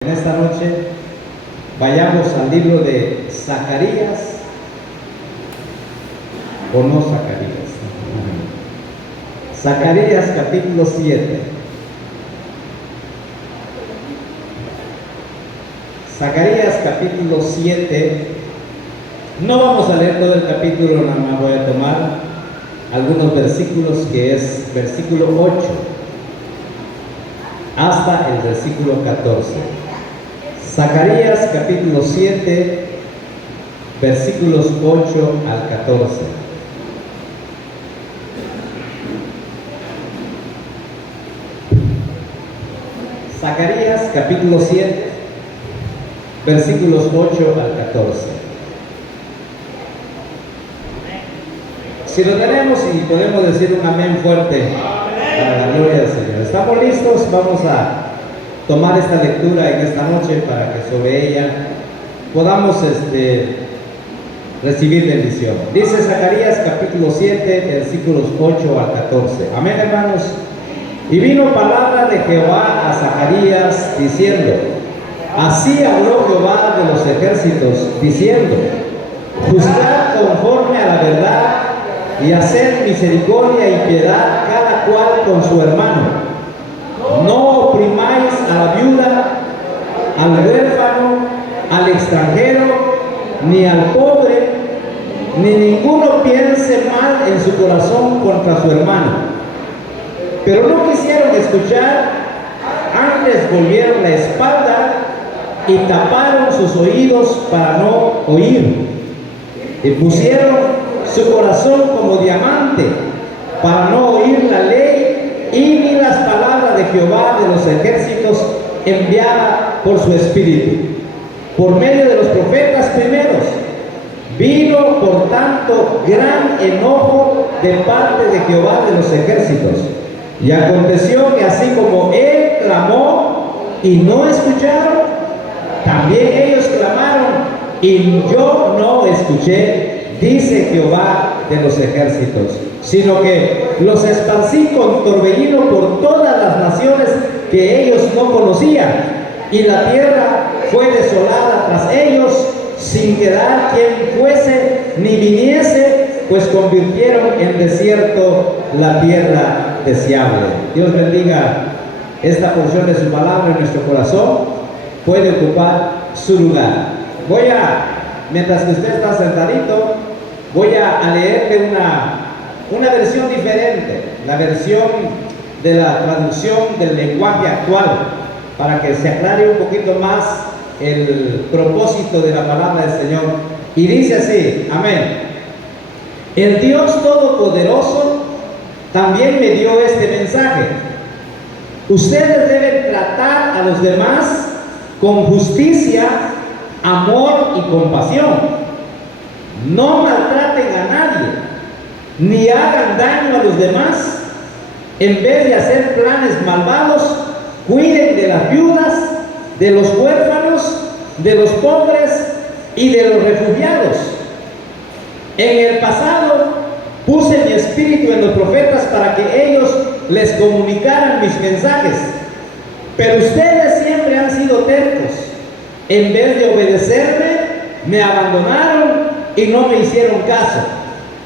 En esta noche vayamos al libro de Zacarías, o no Zacarías. Zacarías capítulo 7. Zacarías capítulo 7. No vamos a leer todo el capítulo, nada más voy a tomar algunos versículos, que es versículo 8 hasta el versículo 14. Zacarías capítulo 7, versículos 8 al 14. Zacarías capítulo 7, versículos 8 al 14. Si lo tenemos y podemos decir un amén fuerte para la gloria del Señor. ¿Estamos listos? Vamos a tomar esta lectura en esta noche para que sobre ella podamos recibir bendición. Dice Zacarías capítulo 7, versículos 8 al 14. Amén, hermanos. Y vino palabra de Jehová a Zacarías diciendo: así habló Jehová de los ejércitos, diciendo: juzgad conforme a la verdad y haced misericordia y piedad cada cual con su hermano. No oprimáis a la viuda, al huérfano, al extranjero, ni al pobre, ni ninguno piense mal en su corazón contra su hermano. Pero no quisieron escuchar, antes volvieron la espalda y taparon sus oídos para no oír. Y pusieron su corazón como diamante para no oír la ley y ni las palabras de Jehová de los ejércitos enviada por su espíritu, por medio de los profetas primeros. Vino por tanto gran enojo de parte de Jehová de los ejércitos. Y aconteció que así como él clamó y no escucharon, también ellos clamaron y yo no escuché, dice Jehová de los ejércitos, sino que los esparcí con torbellino por todas las naciones que ellos no conocían, y la tierra fue desolada tras ellos, sin quedar quien fuese ni viniese, pues convirtieron en desierto la tierra deseable. Dios bendiga esta porción de su palabra en nuestro corazón. Puede ocupar su lugar. Mientras que usted está sentadito, voy a leerle una versión diferente, la versión de la traducción del lenguaje actual, para que se aclare un poquito más el propósito de la palabra del Señor. Y dice así, amén: el Dios Todopoderoso también me dio este mensaje: ustedes deben tratar a los demás con justicia, amor y compasión. No maltraten a nadie, ni hagan daño a los demás. En vez de hacer planes malvados, cuiden de las viudas, de los huérfanos, de los pobres y de los refugiados. En el pasado puse mi espíritu en los profetas para que ellos les comunicaran mis mensajes, pero ustedes siempre han sido tercos. En vez de obedecerme, me abandonaron y no me hicieron caso.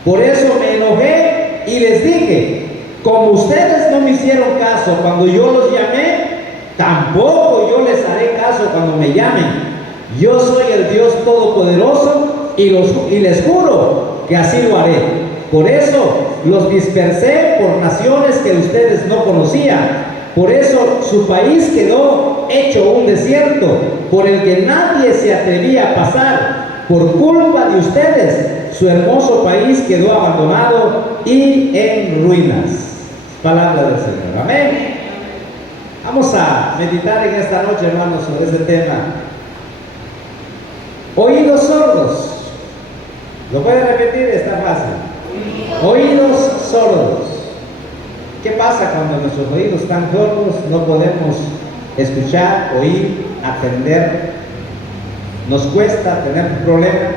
Por eso me enojé y les dije: como ustedes no me hicieron caso cuando yo los llamé, tampoco yo les haré caso cuando me llamen. Yo soy el Dios Todopoderoso y les juro que así lo haré. Por eso los dispersé por naciones que ustedes no conocían. Por eso su país quedó hecho un desierto por el que nadie se atrevía a pasar. Por culpa de ustedes, su hermoso país quedó abandonado y en ruinas. Palabra del Señor. Amén. Vamos a meditar en esta noche, hermanos, sobre este tema. Oídos sordos. ¿Lo puede repetir? Está fácil. Oídos sordos. ¿Qué pasa cuando nuestros oídos están sordos? No podemos escuchar, oír, atender. Nos cuesta tener problemas.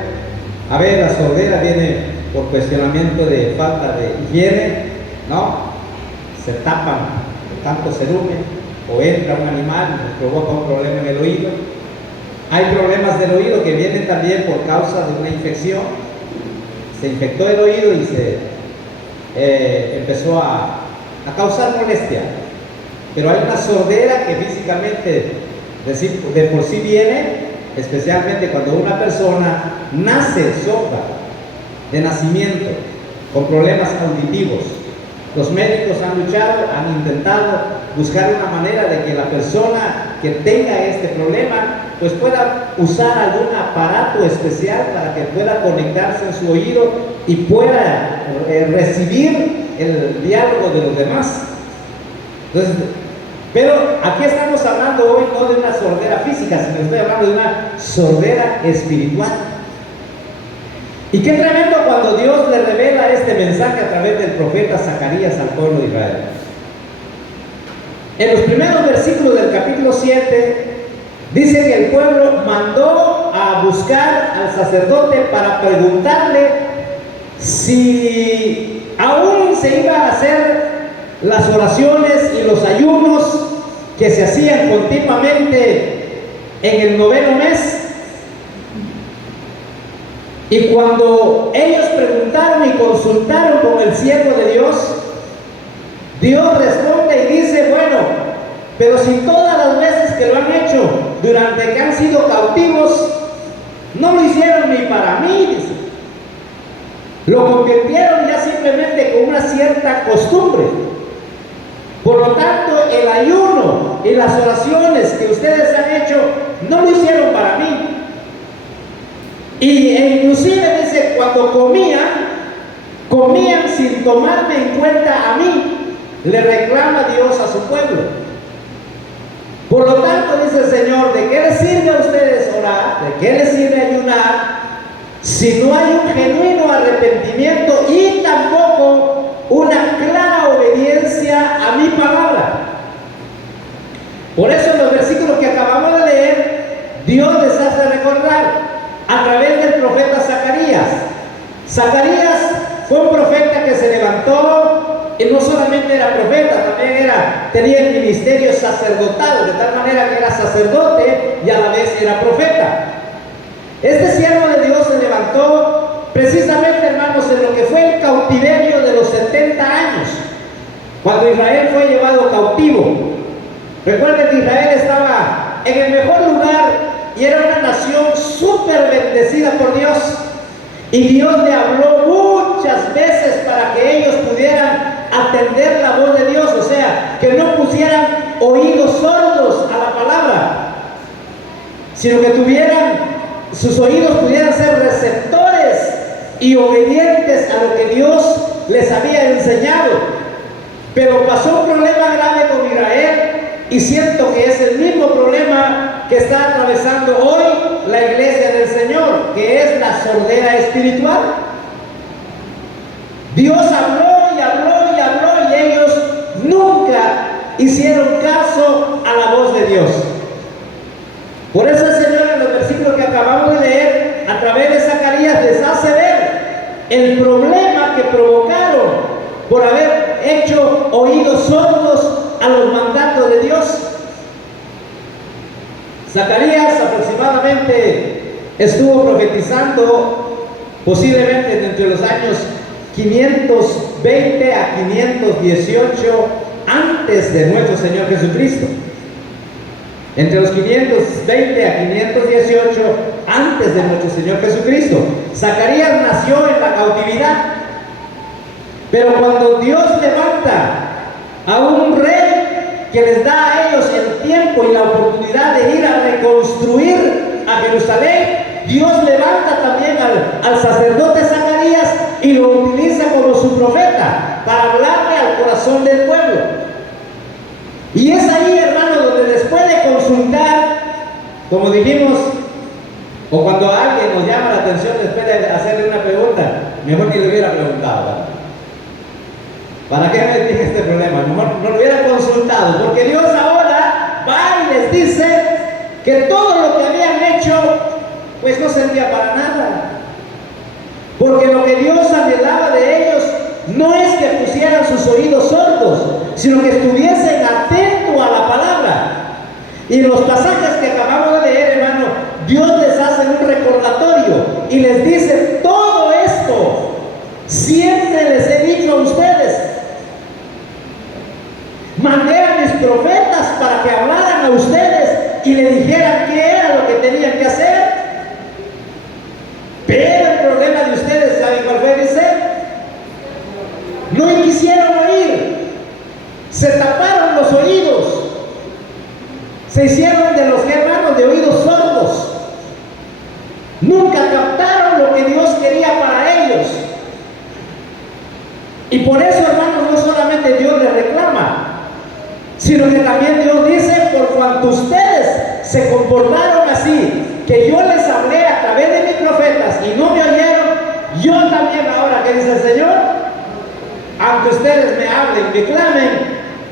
A ver, la sordera viene por cuestionamiento de falta de higiene, ¿no? Se tapan de tanto cerumen. o entra un animal y nos provoca un problema en el oído. Hay problemas del oído que vienen también por causa de una infección. Se infectó el oído y se empezó a causar molestia. Pero hay una sordera que físicamente de por sí viene, especialmente cuando una persona nace sorda de nacimiento, con problemas auditivos. Los médicos han luchado, han intentado buscar una manera de que la persona que tenga este problema pues pueda usar algún aparato especial para que pueda conectarse en su oído y pueda recibir el diálogo de los demás. Entonces, pero aquí estamos hablando hoy no de una sordera física, sino estoy hablando de una sordera espiritual. Y qué tremendo cuando Dios le revela este mensaje a través del profeta Zacarías al pueblo de Israel. En los primeros versículos del capítulo 7 dice que el pueblo mandó a buscar al sacerdote para preguntarle si aún se iban a hacer las oraciones y los ayunos que se hacían continuamente en el 9º mes. Y cuando ellos preguntaron y consultaron con el siervo de Dios, Dios responde y dice: bueno, pero si todas las veces que lo han hecho durante que han sido cautivos, no lo hicieron ni para mí, dice. Lo convirtieron ya simplemente con una cierta costumbre. Por lo tanto, el ayuno y las oraciones que ustedes han hecho, no lo hicieron para mí. E inclusive dice, cuando comían sin tomarme en cuenta a mí, le reclama Dios a su pueblo. Por lo tanto, dice el Señor, ¿de qué les sirve a ustedes orar? ¿De qué les sirve ayunar? Si no hay un genuino arrepentimiento y tampoco una clara obediencia a mi palabra. Por eso en los versículos que acabamos de leer, Dios les hace recordar a través del profeta Zacarías. Zacarías fue un profeta que se levantó y no solamente era profeta, también tenía el ministerio sacerdotal, de tal manera que era sacerdote y a la vez era profeta. Este siervo de Dios se levantó precisamente, hermanos, en lo que fue el cautiverio de los 70 años, cuando Israel fue llevado cautivo. Recuerden que Israel estaba en el mejor lugar y era una nación súper bendecida por Dios. Y Dios le habló muchas veces para que ellos pudieran atender la voz de Dios, o sea, que no pusieran oídos sordos a la palabra, sino que sus oídos pudieran ser receptores y obedientes a lo que Dios les había enseñado. Pero pasó un problema grave con Israel, y siento que es el mismo problema que está atravesando hoy la iglesia del Señor, que es la sordera espiritual. Dios habló y habló y habló, y ellos nunca hicieron caso a la voz de Dios. Por eso el Señor, en los versículos que acabamos de leer, a través de Zacarías, les hace ver el problema que provocaron por haber hecho oídos sordos a los mandatos de Dios. Zacarías aproximadamente estuvo profetizando posiblemente entre los años 520 a 518 antes de nuestro Señor Jesucristo. Entre los 520 a 518 antes de nuestro Señor Jesucristo. Zacarías nació en la cautividad. Pero cuando Dios levanta a un rey que les da a ellos el tiempo y la oportunidad de ir a reconstruir a Jerusalén, Dios levanta también al sacerdote Zacarías y lo utiliza como su profeta para hablarle al corazón del pueblo. Y es ahí, hermano, donde después de consultar, como dijimos, o cuando alguien nos llama la atención después de hacerle una pregunta, mejor que le hubiera preguntado, ¿verdad? ¿Para qué me dije este problema? No lo hubiera consultado, porque Dios ahora va y les dice que todo lo que habían hecho pues no servía para nada, porque lo que Dios anhelaba de ellos no es que pusieran sus oídos sordos, sino que estuviesen atentos a la palabra. Y los pasajes que acabamos de leer, hermano, Dios les hace un recordatorio y les dice: todo esto siempre les he dicho a ustedes. Mandé a mis profetas para que hablaran a ustedes y le dijeran qué era lo que tenían que hacer. Pero el problema de ustedes, ¿saben cuál fue? Dice: no quisieron oír, se taparon los oídos, se hicieron de los hermanos de oídos sordos, nunca captaron lo que Dios quería para ellos. Y por eso, hermanos, no solamente Dios les reclama, sino que también Dios dice: por cuanto ustedes se comportaron así, que yo les hablé a través de mis profetas y no me oyeron, yo también ahora, ¿qué dice el Señor? Aunque ustedes me hablen, me clamen,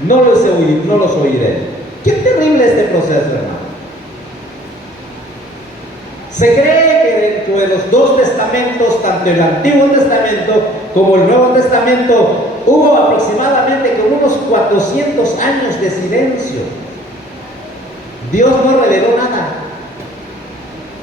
no los oiré. Qué terrible este proceso, hermano. Se cree que dentro de los dos testamentos, tanto el Antiguo Testamento como el Nuevo Testamento, hubo aproximadamente como unos 400 años de silencio. Dios no reveló nada.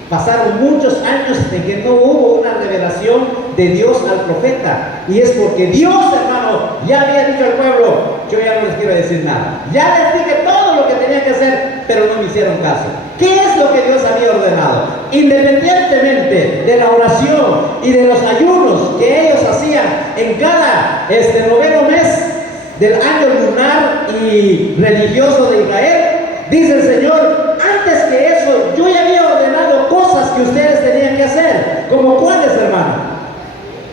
Pasaron muchos años en que no hubo una revelación de Dios al profeta. Y es porque Dios, hermano, ya había dicho al pueblo: yo ya no les quiero decir nada. Ya les dije todo lo que tenía que hacer, pero no me hicieron caso. ¿Qué es lo que Dios había ordenado? Independientemente de la oración y de los ayunos que ellos hacían en cada noveno mes del año lunar y religioso de Israel, dice el Señor: antes que eso, yo ya había ordenado cosas que ustedes tenían que hacer. ¿Como cuáles, hermano?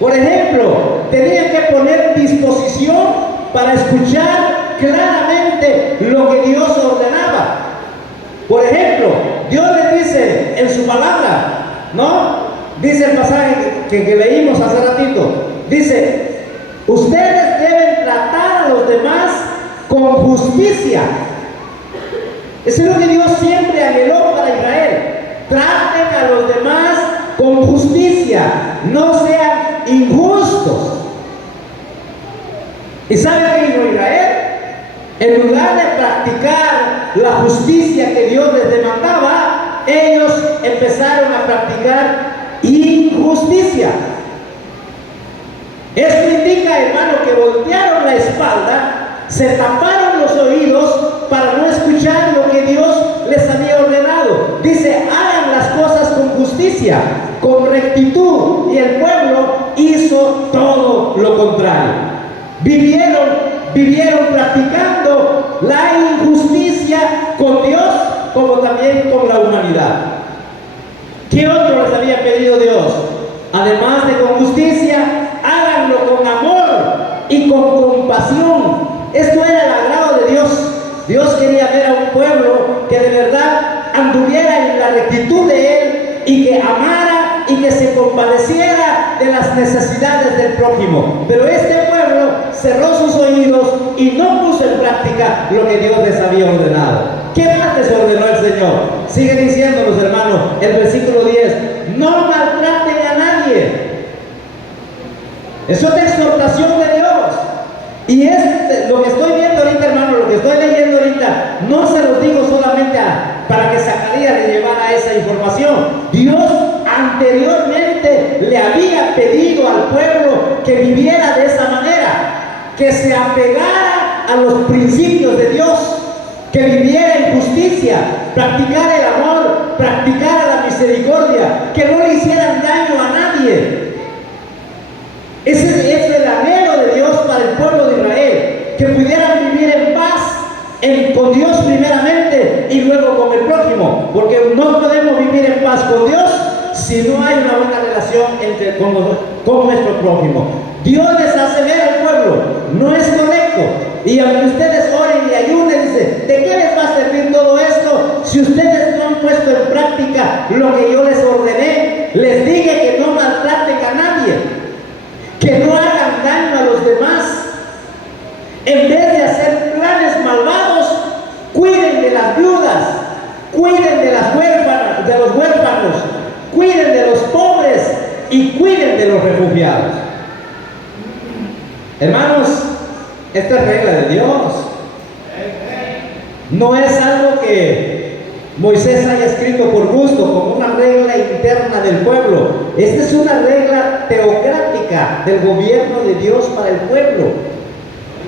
Por ejemplo, tenían que poner disposición para escuchar claramente lo que Dios ordenaba. Por ejemplo, Dios les dice en su palabra, ¿no? Dice el pasaje que leímos hace ratito, dice: ustedes deben tratar a los demás con justicia. Eso es lo que Dios siempre anheló para Israel. Traten a los demás con justicia, no sean injustos. ¿Y sabe qué hizo Israel? En lugar de practicar la justicia que Dios les demandaba, ellos empezaron a practicar injusticia. Esto indica, hermano, que voltearon la espalda, se taparon los oídos para no escuchar lo que Dios les había ordenado. Dice: hagan las cosas con justicia, con rectitud. Y el pueblo hizo todo lo contrario. Vivieron practicando la injusticia con Dios como también con la humanidad. ¿Qué otro les había pedido Dios? Además de con justicia, háganlo con amor y con compasión. Esto era el agrado de Dios. Dios quería ver a un pueblo que de verdad anduviera en la rectitud de Él y que amara y que se compadeciera de las necesidades del prójimo. Pero este pueblo cerró sus oídos y no puso en práctica lo que Dios les había ordenado. ¿Qué más les ordenó el Señor? Sigue diciéndonos, hermanos, el versículo 10: no maltraten a nadie. Eso es la exhortación de Dios. Y es lo que estoy viendo ahorita, hermano, lo que estoy leyendo ahorita, no se los digo solamente para que Zacarías le llevara esa información. Dios anteriormente le había pedido al pueblo que viviera de esa manera, que se apegara a los principios de Dios, que viviera en justicia, practicara el amor, practicara la misericordia, que no le hicieran daño a nadie. Ese es el anhelo de Dios para el pueblo de Israel, que pudieran vivir en paz con Dios primeramente y luego con el prójimo, porque no podemos vivir en paz con Dios si no hay una buena relación con nuestro prójimo. Dios les hace ver al pueblo: no es correcto. Y aunque ustedes oren y ayunen, dice: ¿de qué les va a servir todo esto si ustedes no han puesto en práctica lo que yo les ordené? Les dije que no maltraten a nadie, que no hagan daño a los demás. En vez de hacer planes malvados, cuiden de las viudas, cuiden de los huérfanos, cuiden de los pobres y cuiden de los refugiados. Hermanos, esta es regla de Dios. No es algo que Moisés haya escrito por gusto, como una regla interna del pueblo. Esta es una regla teocrática del gobierno de Dios para el pueblo.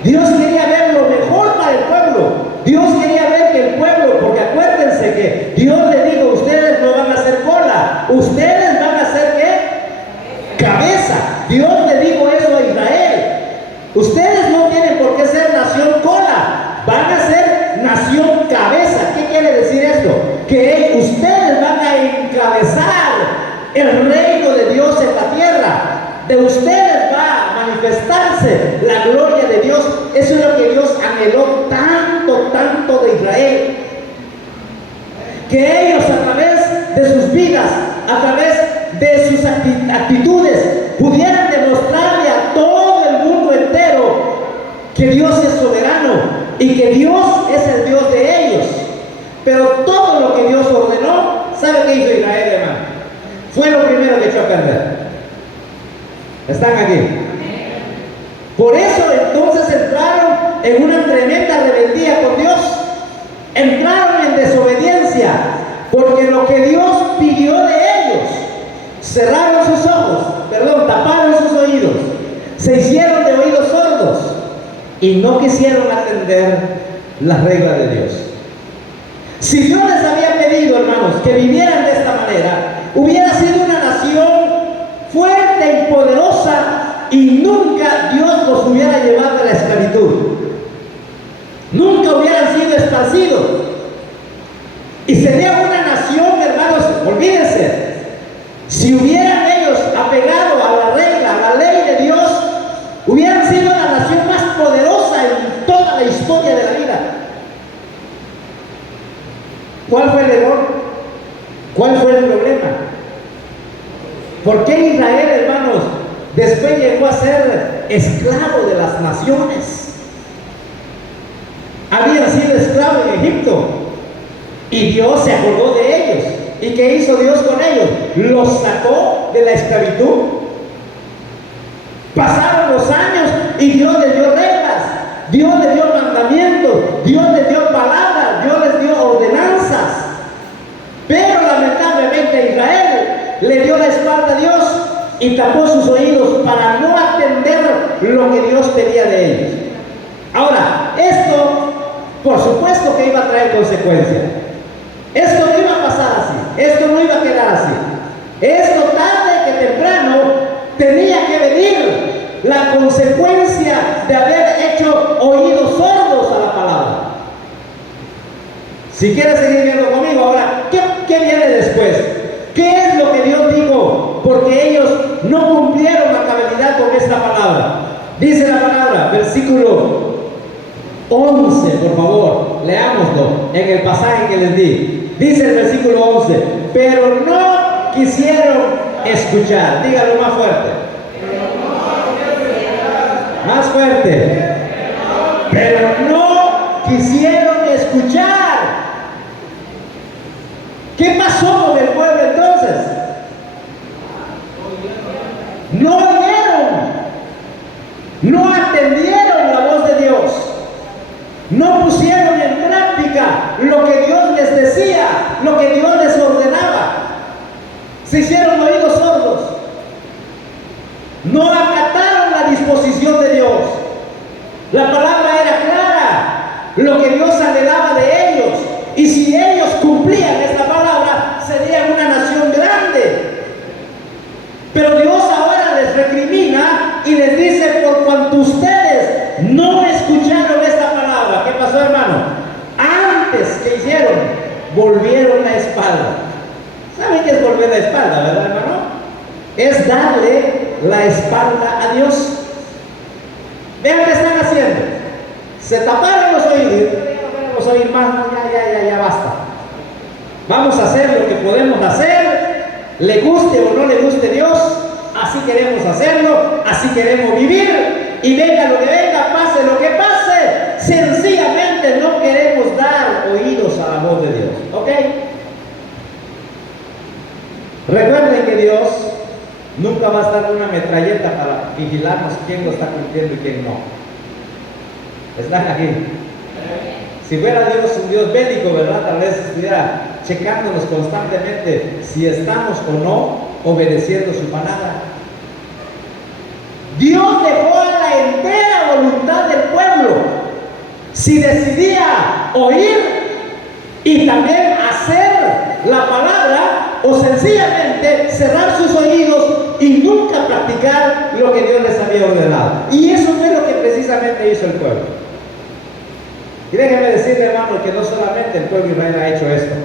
Dios quería ver lo mejor para el pueblo. Dios quería ver que el pueblo, porque acuérdense que Dios le dijo, ustedes no van a hacer cola, ustedes van a hacer ¿qué? Cabeza. Dios le dijo eso a Israel. Ustedes no tienen por qué ser nación cola, van a ser nación cabeza. ¿Qué quiere decir esto? Que ustedes van a encabezar el reino de Dios en la tierra. De ustedes va a manifestarse la gloria de Dios. Eso es lo que Dios anheló tanto de Israel. Que ellos a través de sus vidas, a través de sus actitudes, pudieran demostrarle a todo el mundo entero que Dios es soberano y que Dios es el Dios de ellos. Pero todo lo que Dios ordenó, ¿sabe qué hizo Israel, hermano? Fue lo primero que echó a perder. ¿Están aquí? Por eso entonces entraron en una tremenda rebeldía con Dios. Entraron en desobediencia, porque lo que Dios pidió de ellos, cerraron sus ojos, taparon sus oídos, se hicieron de oídos sordos y no quisieron atender las reglas de Dios. Si Dios les había pedido, hermanos, que vivieran de esta manera, hubiera sido una nación fuerte y poderosa y nunca Dios los hubiera llevado a la esclavitud. Nunca hubieran sido esparcidos. Y sería una nación, hermanos, olvídense, si hubieran ellos apegado a la regla, a la ley de Dios, hubieran sido la nación más poderosa en toda la historia de la vida. ¿Cuál fue el error? ¿Cuál fue el problema? ¿Por qué Israel, hermanos, después llegó a ser esclavo de las naciones? Habían sido esclavos en Egipto y Dios se acordó de ellos. ¿Y qué hizo Dios con ellos? Los sacó de la esclavitud. Pasaron los años y Dios les dio reglas, Dios les dio mandamientos, Dios les dio palabras, Dios les dio ordenanzas. Pero lamentablemente Israel le dio la espalda a Dios y tapó sus oídos para no atender lo que Dios pedía de ellos. Ahora, esto por supuesto que iba a traer consecuencias. Esto no iba a pasar así, esto no iba a quedar así. Esto tarde que temprano tenía que venir la consecuencia de haber hecho oídos sordos a la palabra. Si quieres seguir viendo conmigo ahora, ¿qué viene después? ¿Qué es lo que Dios dijo? Porque ellos no cumplieron a cabalidad con esta palabra. Dice la palabra, versículo 11, por favor, leámoslo en el pasaje que les di. Dice el versículo 11, pero no quisieron escuchar. Dígalo más fuerte. Más fuerte. Pero no quisieron escuchar. ¿Qué pasó con el pueblo entonces? No oyeron, no atendieron la voz de Dios, no pusieron en práctica lo que Dios les decía, lo que Dios les ordenaba. Se hicieron oídos sordos, no acataron la disposición de Dios. La palabra era clara, lo que Dios anhelaba de ellos, y si ellos cumplían esta palabra, serían una nación grande. Pero Dios ahora les recrimina y les dice, por cuanto ustedes no escucharon esta palabra. ¿Qué pasó, hermano? Antes que hicieron, volvieron la espalda. ¿Saben qué es volver la espalda, verdad, hermano? Es darle la espalda a Dios. Vean qué están haciendo. Se taparon los oídos. Los oídos más, ya basta. Vamos a hacer lo que podemos hacer, le guste o no le guste Dios, así queremos hacerlo, así queremos vivir, y venga lo que venga, pase lo que pase, sencillamente no queremos dar oídos a la voz de Dios. ¿Ok? Recuerden que Dios nunca va a estar con una metralleta para vigilarnos quién lo está cumpliendo y quién no. ¿Están aquí? Si fuera Dios un Dios bélico, ¿verdad? Tal vez estuviera checándonos constantemente si estamos o no obedeciendo su palabra. Dios dejó a la entera voluntad del pueblo si decidía oír y también hacer la palabra, o sencillamente cerrar sus oídos y nunca practicar lo que Dios les había ordenado. Y eso fue lo que precisamente hizo el pueblo. Y déjenme decirle, hermano, que no solamente el pueblo de Israel ha hecho esto.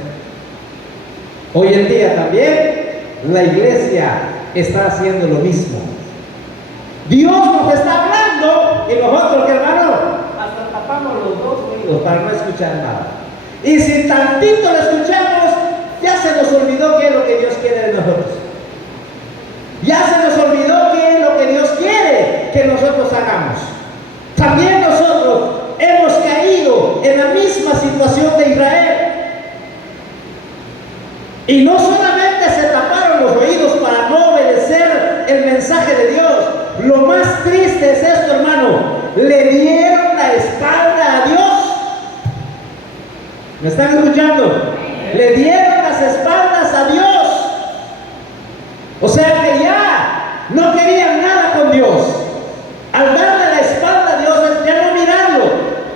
Hoy en día también la iglesia está haciendo lo mismo. Dios nos está hablando y nosotros, hermano, hasta tapamos los dos oídos para no escuchar nada. Y si tantito lo escuchamos, ya se nos olvidó qué es lo que Dios quiere de nosotros. Ya se nos olvidó qué es lo que Dios quiere que nosotros hagamos. También nosotros hemos caído en la misma situación de Israel. Y no solamente se taparon los oídos para no obedecer el mensaje de Dios. Lo más triste es esto, hermano. Le dieron la espalda a Dios. ¿Me están escuchando? Le dieron las espaldas a Dios. O sea que ya no querían nada con Dios. Al darle la espalda a Dios es ya no mirarlo,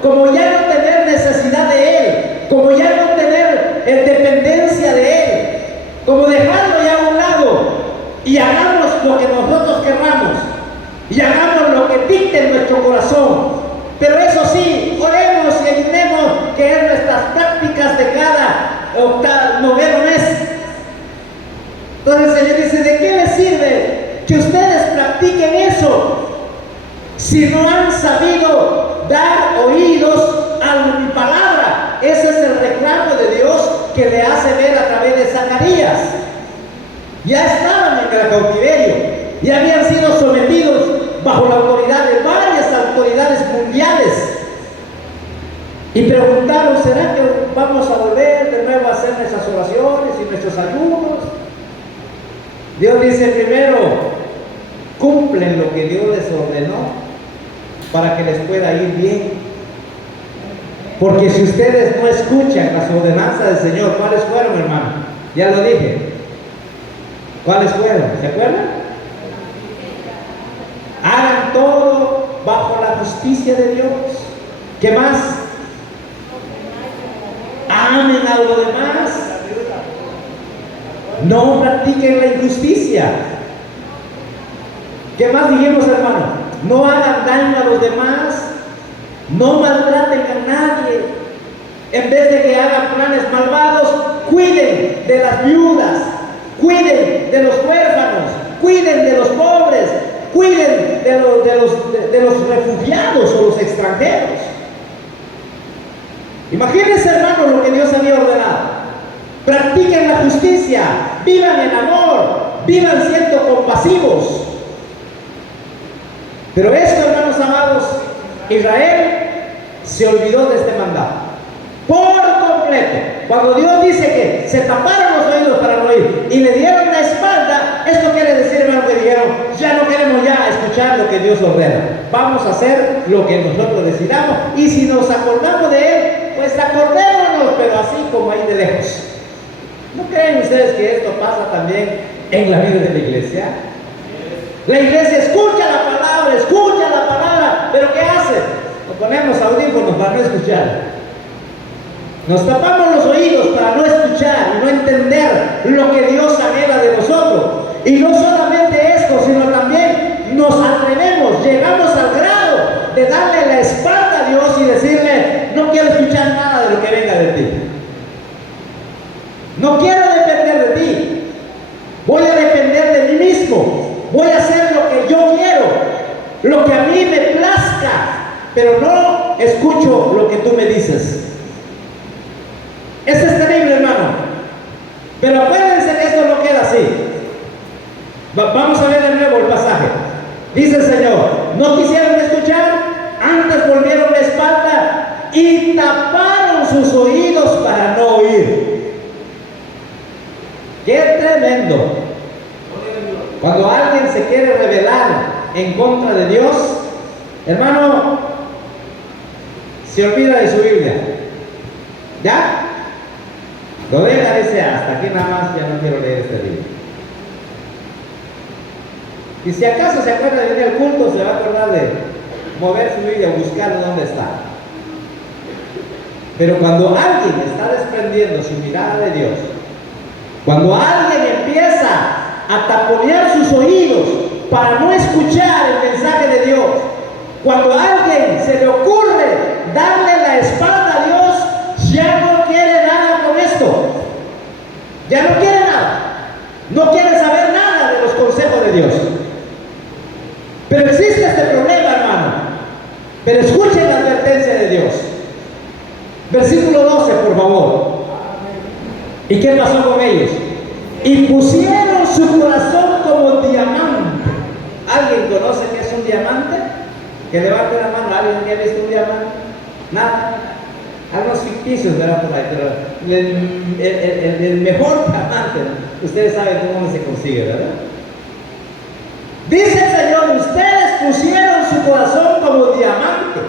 como ya no tener necesidad de Él, como ya no tener dependencia de Él, como dejarlo ya a un lado y hagamos lo que nosotros querramos y hagamos lo que dicte en nuestro corazón. Pero eso sí, oremos y ayunemos, que es nuestras prácticas de cada noveno mes. Entonces el Señor dice, ¿de qué les sirve que ustedes practiquen eso si no han sabido dar oídos a mi palabra? Ese es el reclamo de Dios que le hace ver a través de Zacarías. Ya estaban en el cautiverio, ya habían sido sometidos bajo la autoridad de varias autoridades mundiales. Y preguntaron, ¿será que vamos a volver de nuevo a hacer nuestras oraciones y nuestros ayunos? Dios dice, primero, cumplen lo que Dios les ordenó para que les pueda ir bien. Porque si ustedes no escuchan las ordenanzas del Señor, ¿cuáles fueron, hermano? Ya lo dije. ¿Cuáles fueron? ¿Se acuerdan? Hagan todo bajo la justicia de Dios. ¿Qué más? Amen a los demás. No practiquen la injusticia. ¿Qué más dijimos, hermano? No hagan daño a los demás. No maltraten a nadie. En vez de que hagan planes malvados, cuiden de las viudas, cuiden de los huérfanos, cuiden de los pobres, cuiden de los refugiados o los extranjeros. Imagínense, hermano, lo que Dios había ordenado. Practiquen la justicia, vivan en amor, vivan siendo compasivos. Pero esto, hermanos amados, Israel se olvidó de este mandato por completo. Cuando Dios dice que se taparon los oídos para no oír y le dieron la espalda, esto quiere decir, hermano, que dijeron, ya no queremos ya escuchar lo que Dios ordena, vamos a hacer lo que nosotros decidamos, y si nos acordamos de Él, pues acordémonos, pero así como ahí de lejos. ¿No creen ustedes que esto pasa también en la vida de la iglesia? La iglesia escucha la palabra, pero ¿qué hace? Nos ponemos audífonos para no escuchar. Nos tapamos los oídos para no escuchar y no entender lo que Dios anhela de nosotros. Y no solamente esto, sino también nos atrevemos, llegamos al grado de darle la espalda a Dios y decirle, no quiero escuchar nada de lo que venga de ti. No quiero depender de ti. Voy a depender de mí mismo. Voy a hacer lo que yo quiero, lo que a mí me plazca, pero no escucho lo que tú me dices. Eso es terrible, hermano. Pero acuérdense que esto no queda así. Vamos a ver de nuevo el pasaje. Dice el Señor, no quisieron escuchar, antes volvieron la espalda y taparon sus oídos para no oír. ¡Qué tremendo! Cuando alguien se quiere rebelar en contra de Dios, hermano, se olvida de su Biblia. ¿Ya? Lo deja, dice, hasta aquí nada más, ya no quiero leer este libro. Y si acaso se acuerda de venir al culto, se va a acordar de mover su Biblia, buscar dónde está. Pero cuando alguien está desprendiendo su mirada de Dios, cuando alguien empieza a taponear sus oídos para no escuchar el mensaje de Dios, cuando a alguien se le ocurre darle la espalda a Dios, ya no quiere nada con esto. Ya no quiere nada. No quiere saber nada de los consejos de Dios. Pero existe este problema, hermano. Pero escuchen la advertencia de Dios. Versículo 12, por favor. ¿Y qué pasó con ellos? Y pusieron su corazón como diamante. ¿Alguien conoce qué es un diamante? Que levante la mano. ¿Alguien que ha visto un diamante? Nada. Algunos ficticios, ¿verdad? Por ahí, pero el mejor diamante, ¿no? Ustedes saben cómo se consigue, ¿verdad? Dice el Señor, ustedes pusieron su corazón como diamante.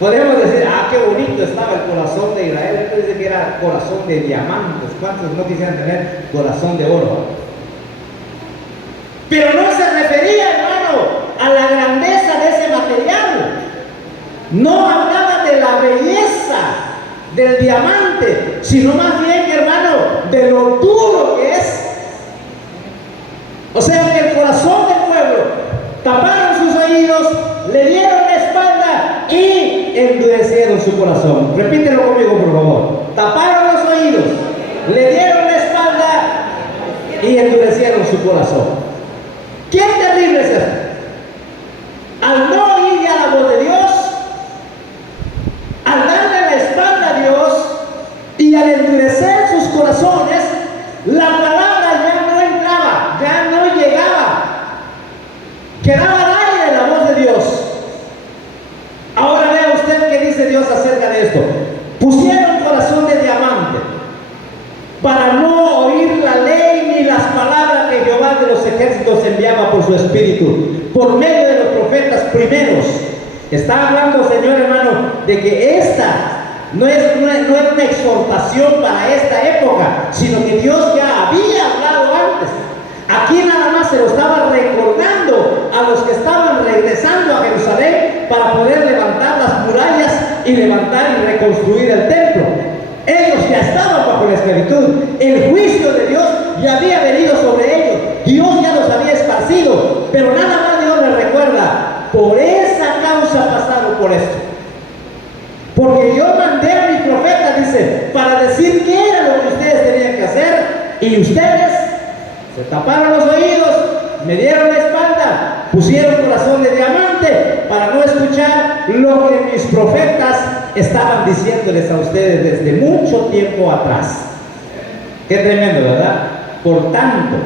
Podemos decir, qué bonito estaba el corazón de Israel. Esto dice que era corazón de diamantes. ¿Cuántos no quisieran tener corazón de oro? Pero no se refería, hermano, a la grandeza de ese material. No hablaba de la belleza del diamante, sino más bien, hermano, de lo duro que es. O sea, que el corazón del pueblo taparon sus oídos, le dieron la espalda y endurecieron su corazón. Repítelo conmigo, por favor. Taparon los oídos, le dieron la espalda y endurecieron su corazón. ¿Qué terrible es esto? Al no oír ya la voz de Dios, al darle la espalda a Dios y al endurecer sus corazones, la palabra ya no entraba, ya no llegaba. Quedaba al aire la voz de Dios. Ahora vea usted qué dice Dios acerca de esto. Pusieron corazón de diamante para no oír la ley ni las palabras que Jehová de los ejércitos enviaba por su espíritu, por medio de los profetas primeros. Está hablando, Señor hermano, de que esta no es una exhortación para esta época, sino que Dios ya había hablado antes. Aquí nada más se lo estaba recordando a los que estaban regresando a Jerusalén para poder levantar las murallas y levantar y reconstruir el templo. Ellos ya estaban bajo la esclavitud. El juicio de Dios ya había venido sobre ellos. Dios ya los había esparcido. Pero nada más Dios les recuerda, por esa causa pasaron por esto. Porque yo mandé a mis profetas, dice, para decir qué era lo que ustedes tenían que hacer. Y ustedes se taparon los oídos, me dieron la espalda, pusieron corazón de diamante para no escuchar lo que mis profetas estaban diciéndoles a ustedes desde mucho tiempo atrás. Qué tremendo, ¿verdad? Por tanto,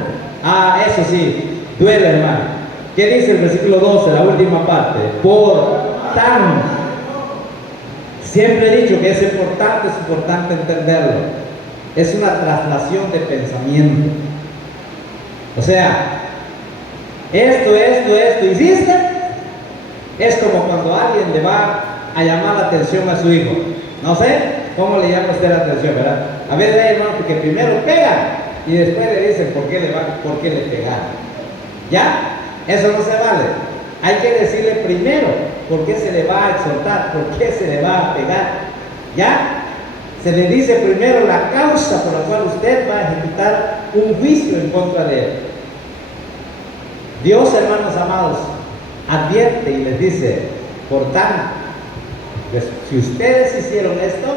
eso sí, duele, hermano. ¿Qué dice el versículo 12, la última parte? Por tanto. Siempre he dicho que es importante entenderlo. Es una traslación de pensamiento. O sea, esto, ¿hiciste? Es como cuando alguien le va a llamar la atención a su hijo. No sé cómo le llama usted la atención, ¿verdad? A veces hay hermanos que primero pegan y después le dicen por qué le pegaron. ¿Ya? Eso no se vale. Hay que decirle primero por qué se le va a exhortar, por qué se le va a pegar. ¿Ya? Se le dice primero la causa por la cual usted va a ejecutar un juicio en contra de él. Dios, hermanos amados, advierte y les dice, por tanto, pues, si ustedes hicieron esto,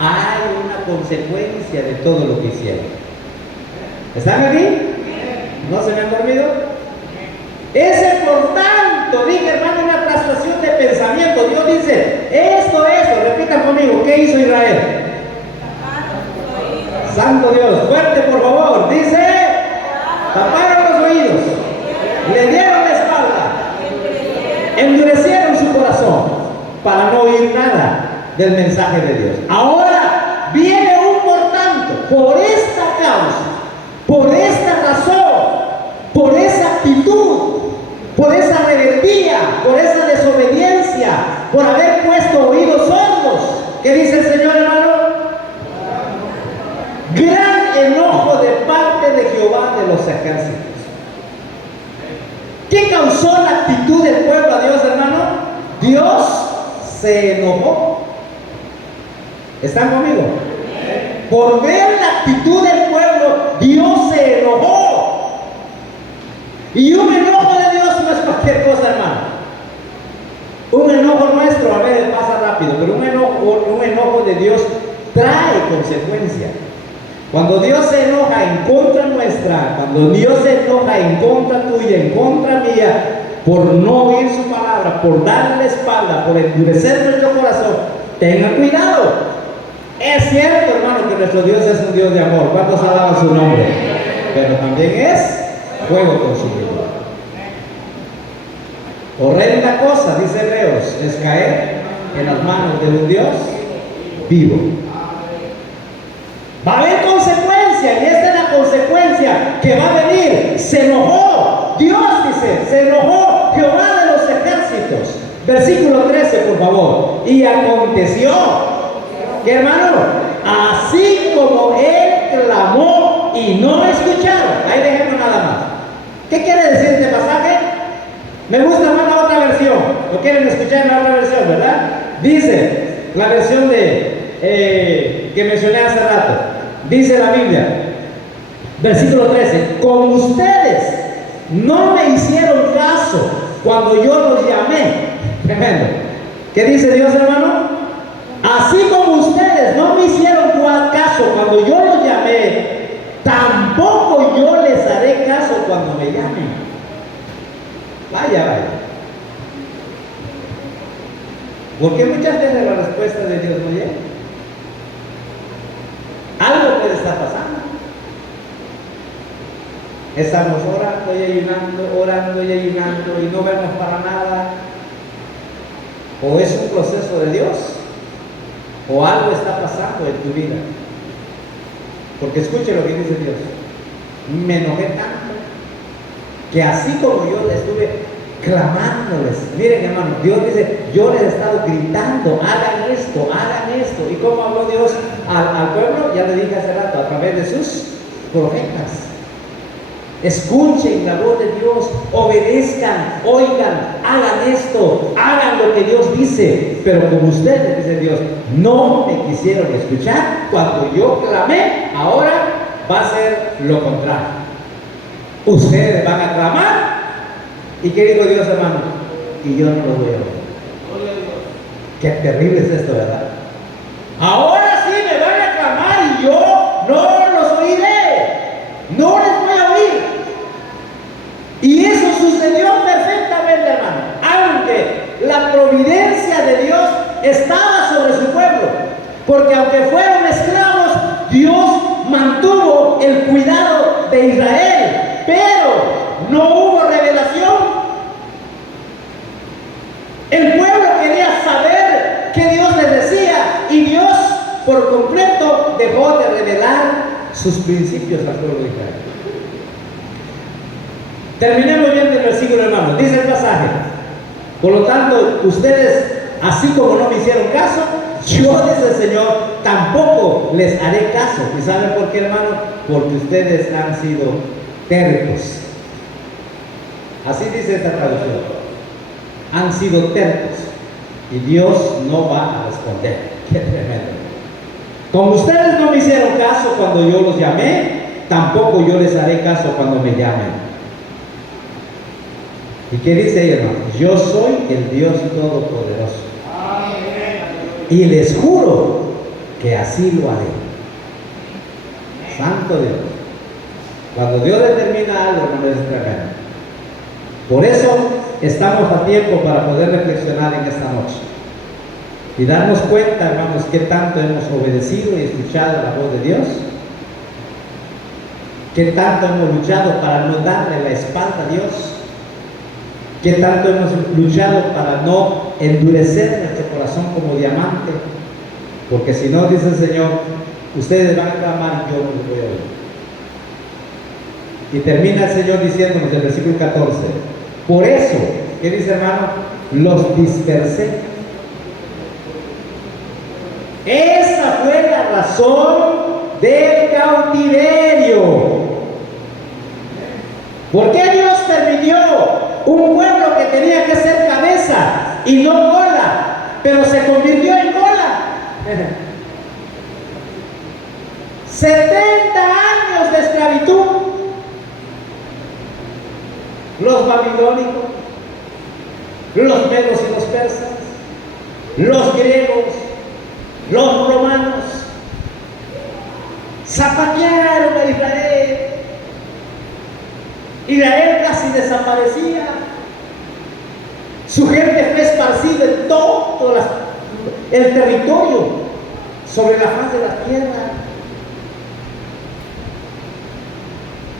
hay una consecuencia de todo lo que hicieron. ¿Están aquí? ¿No se me han dormido? Ese por tanto, dije hermano, una traslación de pensamiento. Dios dice, esto, repitan conmigo, ¿qué hizo Israel? Santo Dios, fuerte por favor, dice, taparon los oídos, le dieron la espalda, endurecieron su corazón para no oír nada del mensaje de Dios. Ahora viene un por tanto, por esta causa, por esta razón, por esa actitud, por esa rebeldía, por esa desobediencia, por haber puesto oídos sordos. ¿Qué dice el Señor, hermano? Jehová de los ejércitos. ¿Qué causó la actitud del pueblo a Dios, hermano? Dios se enojó. ¿Están conmigo? Por ver la actitud del pueblo, Dios se enojó. Y un enojo de Dios no es cualquier cosa, hermano. Un enojo nuestro a veces pasa rápido, pero un enojo de Dios trae consecuencias. Cuando Dios se enoja en contra nuestra, cuando Dios se enoja en contra tuya, en contra mía, por no oír su palabra, por darle la espalda, por endurecer nuestro corazón, tengan cuidado. Es cierto, hermano, que nuestro Dios es un Dios de amor. ¿Cuántos alaban su nombre? Pero también es fuego consumidor. Horrenda cosa, dice Hebreos, es caer en las manos de un Dios vivo. Va a haber consecuencia, y esta es la consecuencia que va a venir. Se enojó, Dios dice, se enojó Jehová de los ejércitos. Versículo 13, por favor. Y aconteció, que hermano, así como él clamó y no escucharon. Ahí dejemos nada más. ¿Qué quiere decir este pasaje? Me gusta más la otra versión. ¿Lo quieren escuchar en la otra versión, verdad? Dice, la versión que mencioné hace rato. Dice la Biblia, versículo 13, como ustedes no me hicieron caso cuando yo los llamé. Tremendo. ¿Qué dice Dios, hermano? Así como ustedes no me hicieron caso cuando yo los llamé, tampoco yo les haré caso cuando me llamen. Vaya, vaya. Porque muchas veces la respuesta de Dios no llega. Algo puede estar pasando. Estamos orando y ayunando y no vemos para nada. O es un proceso de Dios, o algo está pasando en tu vida. Porque escuche lo que dice Dios. Me enojé tanto que así como yo le estuve clamándoles, miren, hermano, Dios dice, yo les he estado gritando, hagan esto. ¿Y cómo habló Dios al pueblo? Ya le dije hace rato, a través de sus profetas. Escuchen la voz de Dios, obedezcan, oigan, hagan esto, hagan lo que Dios dice. Pero como ustedes, dice Dios, no me quisieron escuchar cuando yo clamé, ahora va a ser lo contrario. Ustedes van a clamar, ¿y qué dijo Dios, hermano? Y yo no lo voy a oír. Qué terrible es esto, ¿verdad? Ahora sí me van a clamar y yo no los oiré, no les voy a oír. Y eso sucedió perfectamente, hermano, aunque la providencia de Dios estaba sobre su pueblo, porque aunque fueron esclavos, Dios mantuvo el cuidado de Israel, pero no hubo revelación. El pueblo quería saber qué Dios les decía, y Dios por completo dejó de revelar sus principios al pueblo de Israel. Terminemos viendo el versículo, hermano. Dice el pasaje: por lo tanto, ustedes, así como no me hicieron caso, yo, dice el Señor, tampoco les haré caso. ¿Y saben por qué, hermano? Porque ustedes han sido tercos. Así dice esta traducción. Han sido tercos. Y Dios no va a responder. Qué tremendo. Como ustedes no me hicieron caso cuando yo los llamé, tampoco yo les haré caso cuando me llamen. ¿Y qué dice ella, hermano? Yo soy el Dios Todopoderoso. Y les juro que así lo haré. Santo Dios. Cuando Dios determina algo, no es tremendo. Por eso estamos a tiempo para poder reflexionar en esta noche y darnos cuenta, hermanos, qué tanto hemos obedecido y escuchado la voz de Dios, qué tanto hemos luchado para no darle la espalda a Dios, qué tanto hemos luchado para no endurecer nuestro corazón como diamante, porque si no, dice el Señor, ustedes van a clamar y yo no los voy a oír. Y termina el Señor diciéndonos en el versículo 14: por eso, ¿qué dice, hermano? Los dispersé. Esa fue la razón del cautiverio. ¿Por qué Dios permitió un pueblo que tenía que ser cabeza y no cola, pero se convirtió en cola? 70 años de esclavitud. Los babilónicos, los medos y los persas, los griegos, los romanos, zapatearon a Israel. Israel casi desaparecía. Su gente fue esparcida en todo el territorio sobre la faz de la tierra.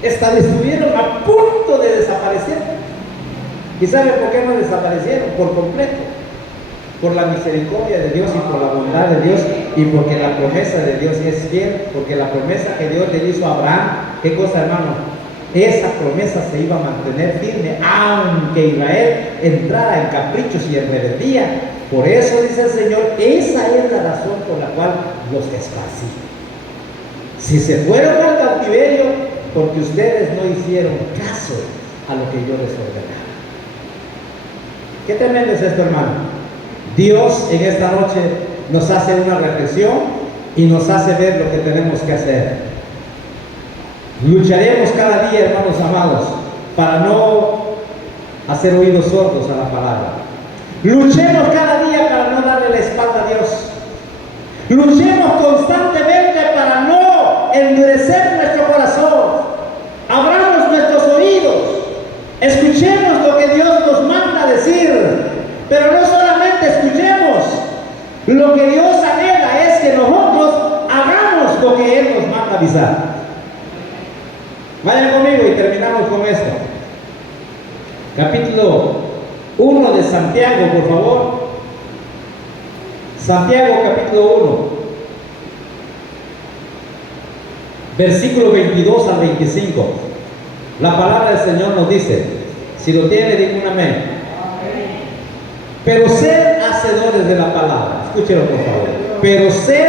Estuvieron a punto de desaparecer. ¿Y saben por qué no desaparecieron por completo? Por la misericordia de Dios y por la bondad de Dios, y porque la promesa de Dios es fiel, porque la promesa que Dios le hizo a Abraham, ¿qué cosa, hermano? Esa promesa se iba a mantener firme, aunque Israel entrara en caprichos y en rebeldía. Por eso dice el Señor, esa es la razón por la cual los esparcí. Si se fueron al cautiverio, porque ustedes no hicieron caso a lo que yo les ordenaba. Qué tremendo es esto, hermano. Dios en esta noche nos hace una reflexión y nos hace ver lo que tenemos que hacer. Lucharemos cada día, hermanos amados, para no hacer oídos sordos a la palabra. Luchemos cada día para no darle la espalda a Dios. Luchemos constantemente para no endurecer nuestro corazón. Abramos nuestros oídos. Escuchemos lo que Dios nos manda decir. Pero no solamente escuchemos. Lo que Dios anhela es que nosotros hagamos lo que Él nos manda avisar. Vayan conmigo y terminamos con esto. Capítulo 1 de Santiago, por favor. Santiago capítulo 1, versículo 22 al 25. La palabra del Señor nos dice, si lo tiene, diga un amén. Pero sed hacedores de la palabra. Escúchelo, por favor. Pero sed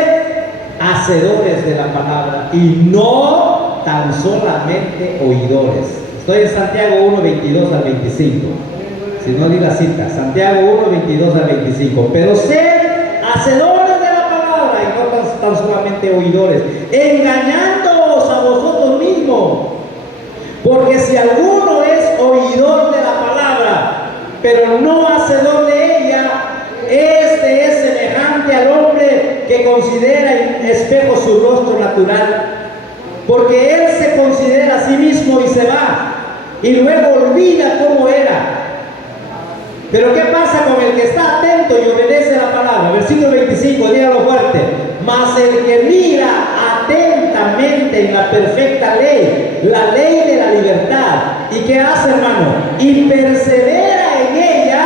hacedores de la palabra y no tan solamente oidores. Estoy en Santiago 1, 22 al 25. Si no, di la cita. Santiago 1, 22 al 25. Pero sed hacedores de la palabra y no tan solamente oidores, engañándoos a vosotros mismos. Porque si alguno es oidor de la palabra, pero no hacedor de ella, este es semejante al hombre que considera en espejo su rostro natural, porque él se considera a sí mismo y se va, y luego olvida cómo era. Pero ¿qué pasa con el que está atento y obedece la palabra? Versículo 25, dígalo fuerte. Mas el que mira atentamente en la perfecta ley, la ley de la libertad, ¿y qué hace, hermano? Y persevera en ella,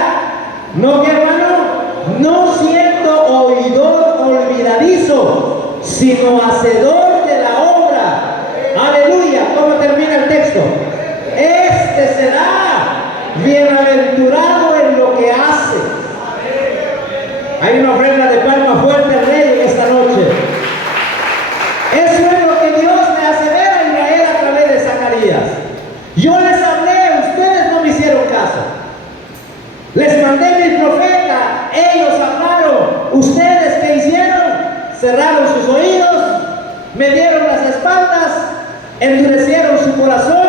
¿no, qué, hermano? No siendo oidor olvidadizo, sino hacedor de la obra. Aleluya. ¿Cómo termina el texto? Este será bienaventurado en lo que hace. Hay una ofrenda de palma fuerte al Rey en esta noche. Eso es lo que Dios le hace ver a Israel a través de Zacarías. Yo les hablé, ustedes no me hicieron caso. Les mandé mi profeta, ellos hablaron. ¿Ustedes qué hicieron? Cerraron sus oídos, me dieron las espaldas, endurecieron su corazón,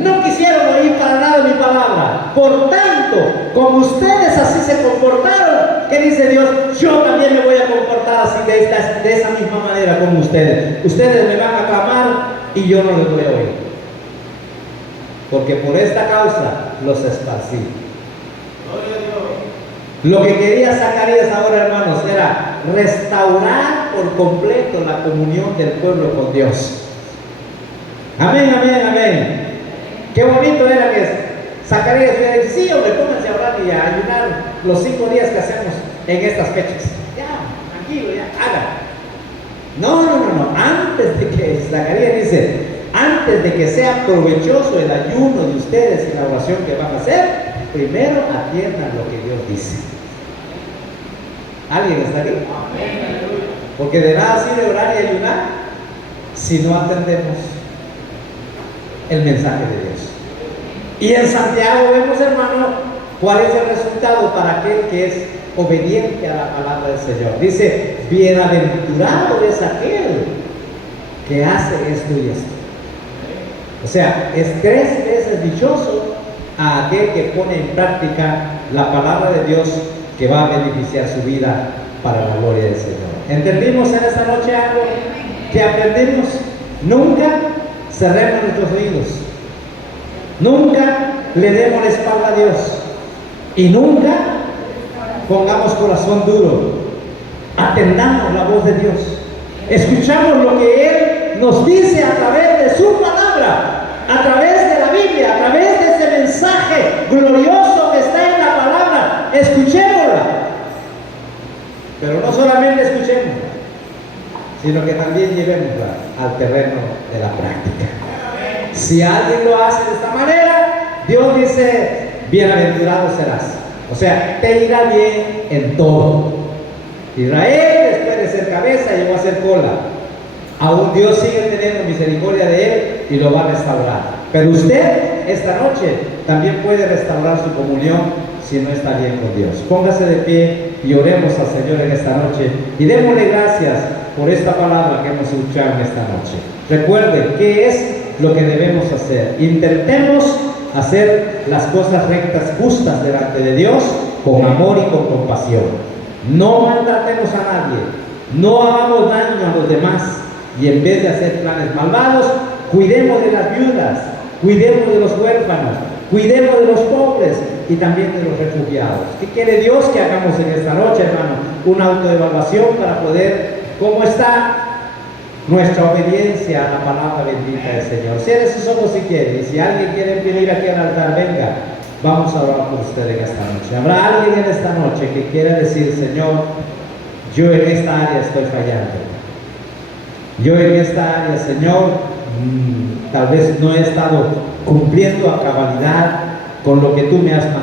no quisieron oír para nada mi palabra. Por tanto, como ustedes así se comportaron, ¿qué dice Dios? Yo también me voy a comportar así de esa misma manera como ustedes. Ustedes me van a clamar y yo no les voy a oír. Porque por esta causa los esparcí. Lo que quería Zacarías ahora, hermanos, era restaurar por completo la comunión del pueblo con Dios. Amén, amén, amén. Qué bonito era que Zacarías hubiera dicho, sí, hombre, pónganse a orar y a ayunar los 5 días que hacemos en estas fechas. Ya, tranquilo, ya, hagan. No. Antes de que, Zacarías dice, antes de que sea provechoso el ayuno de ustedes y la oración que van a hacer, primero atiendan lo que Dios dice. ¿Alguien está aquí? Porque de nada sirve orar y ayunar si no atendemos el mensaje de Dios. Y en Santiago vemos, hermano, cuál es el resultado para aquel que es obediente a la palabra del Señor. Dice, bienaventurado es aquel que hace esto y esto. O sea, es 3 veces dichoso a aquel que pone en práctica la palabra de Dios, que va a beneficiar su vida para la gloria del Señor. ¿Entendimos en esta noche algo que aprendimos? Nunca cerremos nuestros oídos, nunca le demos la espalda a Dios y nunca pongamos corazón duro. Atendamos la voz de Dios, escuchamos lo que Él nos dice a través de su palabra, a través de la Biblia, a través de ese mensaje glorioso que está en la palabra. Escuchémosla, pero no solamente escuchémosla, sino que también llevémosla al terreno de la práctica. Si alguien lo hace de esta manera, Dios dice, bienaventurado serás. O sea, te irá bien en todo. Israel, después de ser cabeza, llegó a ser cola. Aún Dios sigue teniendo misericordia de él y lo va a restaurar. Pero usted, esta noche, también puede restaurar su comunión si no está bien con Dios. Póngase de pie y oremos al Señor en esta noche y démosle gracias por esta palabra que hemos escuchado en esta noche. Recuerden qué es lo que debemos hacer. Intentemos hacer las cosas rectas, justas delante de Dios, con amor y con compasión. No maltratemos a nadie, no hagamos daño a los demás, y en vez de hacer planes malvados, cuidemos de las viudas, cuidemos de los huérfanos, cuidemos de los pobres y también de los refugiados. ¿Qué quiere Dios que hagamos en esta noche, hermano? Una autoevaluación para poder, ¿cómo está nuestra obediencia a la palabra bendita del Señor? Cierre sus ojos si quiere, y si alguien quiere venir aquí al altar, venga, vamos a orar por usted en esta noche. ¿Habrá alguien en esta noche que quiera decir, Señor, yo en esta área estoy fallando? Yo en esta área, Señor, tal vez no he estado cumpliendo a cabalidad con lo que tú me has mandado.